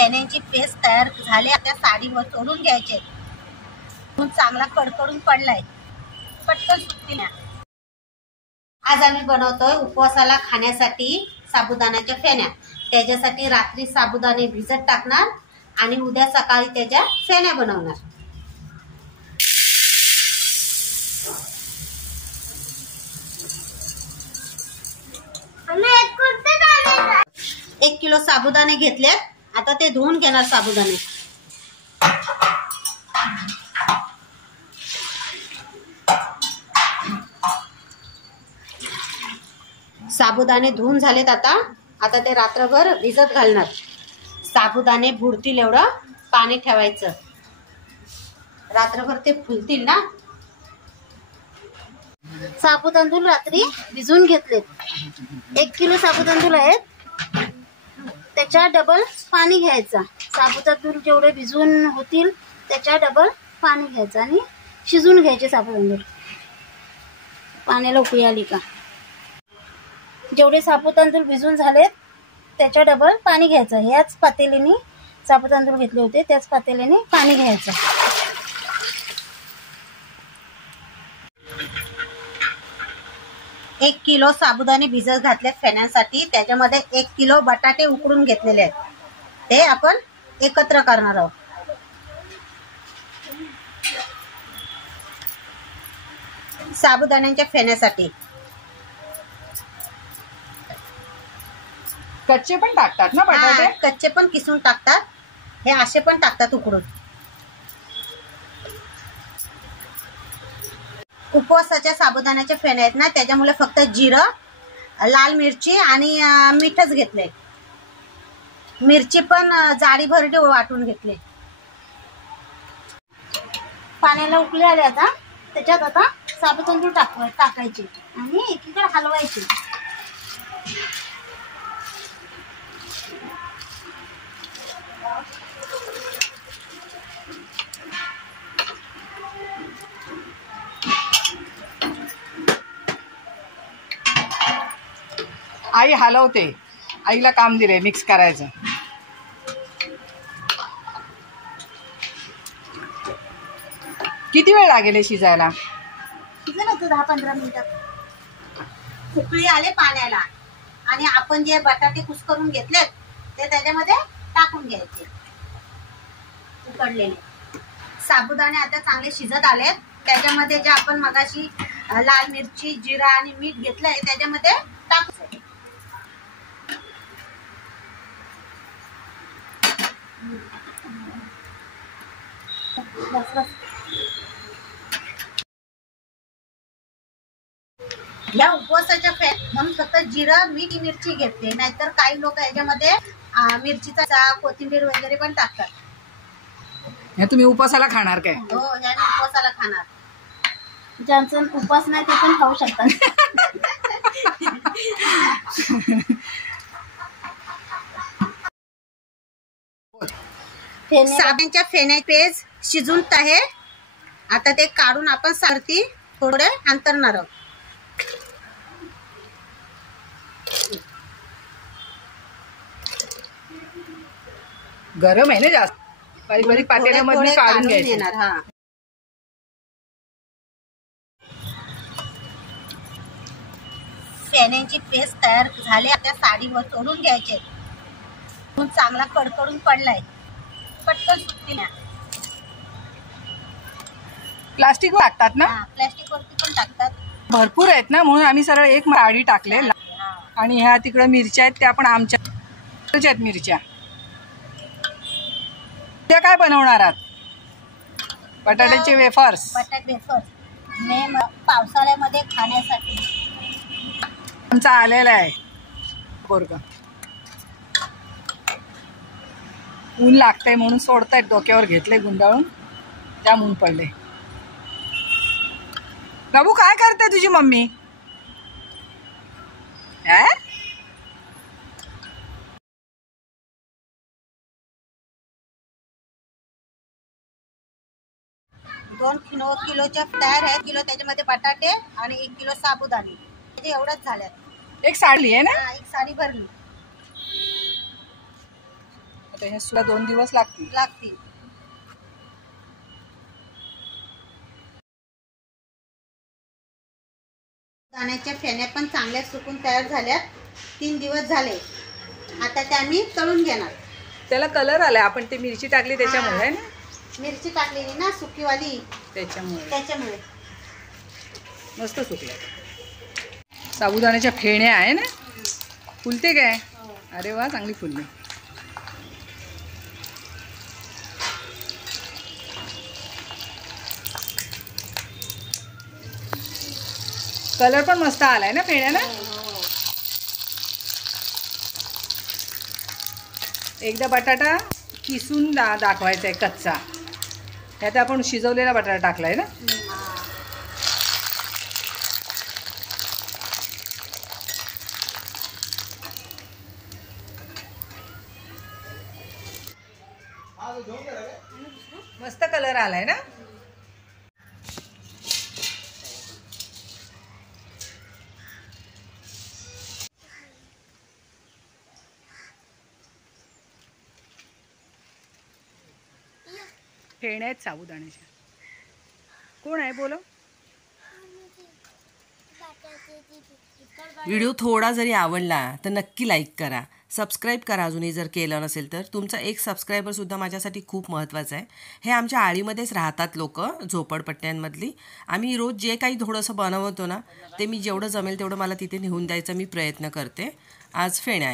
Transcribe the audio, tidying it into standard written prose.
फेण्यांची paste तयार झाली. आता साडीवर चोळून घ्यायचे. चांगला कडकडून पडलाय, पटकन सुटतील. आज आम्ही बनवतोय उपवासाला खाण्यासाठी साबुदाण्याच्या फेण्या. त्याच्यासाठी रात्री साबुदाणे भिजत टाकणार आणि उद्या सकाळी त्याच्या फेण्या बनवणार. एक किलो साबुदाणे घेतलेत. आता ते धुवून घेणार साबुदाणे. साबुदाणे धुवून झालेत. आता ते रात्रभर भिजत घालणार. साबुदाणे बुडतील एवढं पाणी ठेवायचं. रात्रभर ते फुलतील ना. साबुदाणे रात्री भिजवून घेतलेत. 1 किलो साबुदाणे आहेत, त्याच्या डबल पाणी घ्यायचं. साबुदाणे जेवढे भिजवून होतील त्याच्या डबल पाणी घ्यायचं आणि शिजवून घ्यायचे. साबुदाणे पाण्याला उकळी आली का जेवढे साबुदाणे भिजून झालेत त्याच्या डबल पाणी घ्यायचं. ह्याच पातेलीने साबुदाणे घेतले होते, त्याच पातेलीने पाणी घ्यायचं. एक किलो साबुदाणे भिजत घातले फेण्यांसाठी. त्याच्यामध्ये 1 किलो बटाटे उकडून घेतलेले आहेत. ते आपण एकत्र करणार आहोत. साबुदाण्यांच्या फेण्यासाठी कच्चे पण टाकतात ना बटाटे. कच्चे पण किसून टाकतात, हे असे पण टाकतात उकडून. उपवासाच्या साबुदाण्याच्या फेण्या आहेत ना, त्याच्यामुळे फक्त जिरं, लाल मिरची आणि मीठच घेतले. मिरची पण जाडी भरडी वाटून घेतले. पाण्याला उकळी आले. आता त्याच्यात आता साबुदाणे टाकायचे आणि एकीकडे हलवायचे. आई हलवते. आईला काम दिले मिक्स करायचं. किती वेळ लागेल शिजायला? शिजेल होतं 10-15 मिनिटात. उकळी आले पाण्याला आणि आपण जे बटाटे कुस्करून घेतलेत ते त्याच्यामध्ये टाकून घ्यायचे. उकडलेले साबुदाणे आता चांगले शिजत आलेत. त्याच्यामध्ये जे आपण मगाशी लाल मिरची, जिरा आणि मीठ घेतलंय त्याच्यामध्ये टाकायचं. या उपवासाच्या म्हणून फक्त जिरं, मीठ, मिरची घेतली. नाहीतर काही लोक याच्यामध्ये मिरचीचा, कोथिंबीर वगैरे पण टाकतात. हे तुम्ही उपवासाला खाणार काय? हो, याने उपवासाला खाणार. ज्यांचा उपवास नाही ते पण खाऊ शकतात. साबुदाण्याच्या फेण्या पेज शिजून आहे. आता ते काढून आपण सारथी थोडे अंतरणार आहोत. गरम आहे ना जास्त. बारीक बारीक पातेल्यामध्ये काढून घ्यायचे. फेण्यांची पेस्ट तयार झाली. आता साडीवर चोळून घ्यायचे. चांगला कडकडून पडलाय, पटकन सुटतील. प्लास्टिक टाकतात ना. प्लास्टिक वरती पण टाकतात. भरपूर आहेत ना, म्हणून आम्ही सरळ एक साडी टाकले. आणि ह्या तिकडे मिरच्या आहेत, त्या पण आमच्या आहेत मिरच्या. त्या काय बनवणार आहात? बटाट्याचे वेफर्स. बटाटे वेफर्स पावसाळ्यामध्ये खाण्यासाठी आमचा आलेला आहे. पोरग ऊन लागतंय म्हणून सोडतायत. डोक्यावर घेतले गुंडाळून, त्या ऊन पडले. बाबू काय करते तुझी मम्मी? 2 किलोच्या तयार आहे. किलो त्याच्यामध्ये बटाटे आणि 1 किलो साबुदाणे. म्हणजे एवढंच झाल्यात. एक साडी आहे ना. एक साडी भरली. आता हे सुद्धा 2 दिवस लागतील. दाण्याच्या फेण्या पण चांगल्या सुकून तयार झाल्यात. 3 दिवस झाले. आता त्या आम्ही तळून घेणार. त्याला कलर आलाय, आपण ते मिरची टाकली त्याच्यामुळे ना. मिरची टाकलेली ना सुकीवाली, त्याच्यामुळे मस्त सुकल्या. साबुदाण्याच्या फेण्या आहे ना. फुलते काय? अरे वा, चांगली फुलली. कलर पण मस्त आलाय ना फेण्या ना. एकदा बटाटा किसून दाखवायचा आहे कच्चा. ह्यात आपण शिजवलेला बटाटा टाकलाय ना. मस्त कलर आलाय ना. फेण्या आहेत साबुदाण्याच्या. कोण आहे बोलो. व्हिडिओ थोडा जरी आवडला तर नक्की लाईक करा, सबस्क्राईब करा अजूनही जर केलं नसेल तर. तुमचा एक सबस्क्रायबरसुद्धा माझ्यासाठी खूप महत्त्वाचं आहे. हे आमच्या आळीमध्येच राहतात लोक, झोपडपट्ट्यांमधली. आम्ही रोज जे काही थोडंसं बनवतो ना, ते मी जेवढं जमेल तेवढं मला तिथे नेऊन द्यायचा मी प्रयत्न करते. आज फेण्या